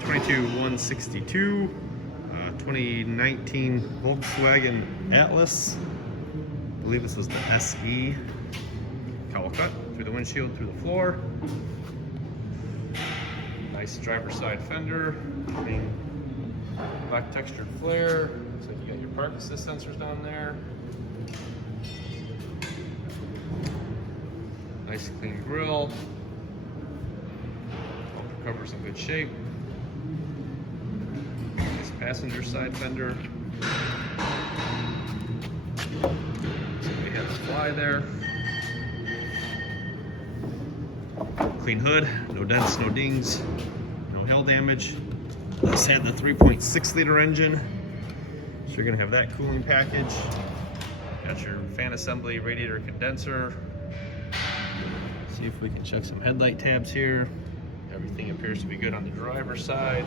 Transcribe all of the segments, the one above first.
22,162. 2019 Volkswagen Atlas. I believe this was the SE. Cowl cut through the windshield, through the floor. Nice driver's side fender. Black textured flare. Looks like you got your park assist sensors down there. Nice clean grille. Bumper cover's in good shape. Nice passenger side fender. So we have the fly there. Clean hood, no dents, no dings, no hail damage. This had the 3.6 liter engine, so you're gonna have that cooling package. Got your fan assembly, radiator condenser. See if we can check some headlight tabs here. Everything appears to be good on the driver's side.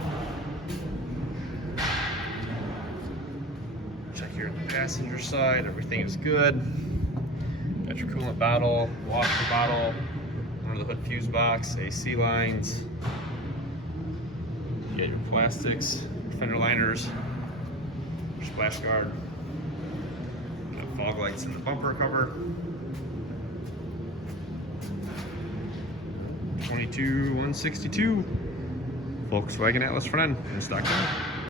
Check here on the passenger side, everything is good. Got your coolant bottle, water bottle, under the hood fuse box, AC lines. You got your plastics, fender liners, your splash guard. Got fog lights in the bumper cover. 22,162 Volkswagen Atlas front end in stock.